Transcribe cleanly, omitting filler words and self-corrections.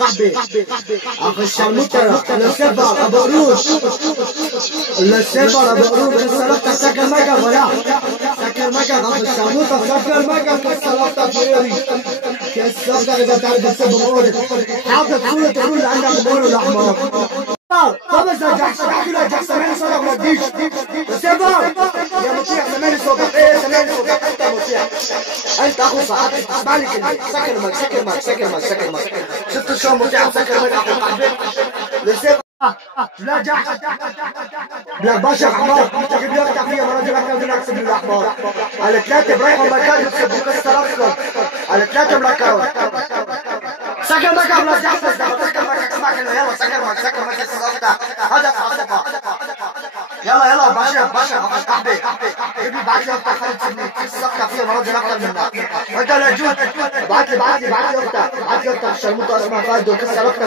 قحبي اخ الشرموطة للسفر ابو قروش للسفر ابو قروش كسرت سكر مكة ولا سكر مكة اخ الشرموطة سكر مكة كسرت فيري كسرت اذا تعرف تسب مورد حاطط صورة تقول عندك مورد احمر خمس احكي لك جحش سامعني صوتك ما تجيش السفر يا مطيع سامعني صوتك ايه سامعني صوتك انت مطيع انت اخو صاحبي اسمع لي كلمه سكر مك شفت شو مطيع سكر مك اخو قحبي لسه لا جحش بلاك باشا حمار انت جيب لي افتح فيها مرات جبت لك اكسب من الاحمر على ثلاثه برايحوا مكان يكسبوا كسر اصلا على ثلاثه ملكرون سكر مك بلا جحش سكر مك اسمع كلمه يلا سكر مك هذا صفا يلا باشا قحبي جيب لي بعت لي افتح خالد سنين الصفقه فيها مناظر اكتر منها انت لا جود بعت لي افتح الشرموطه اسمها خالد وكسر اكتر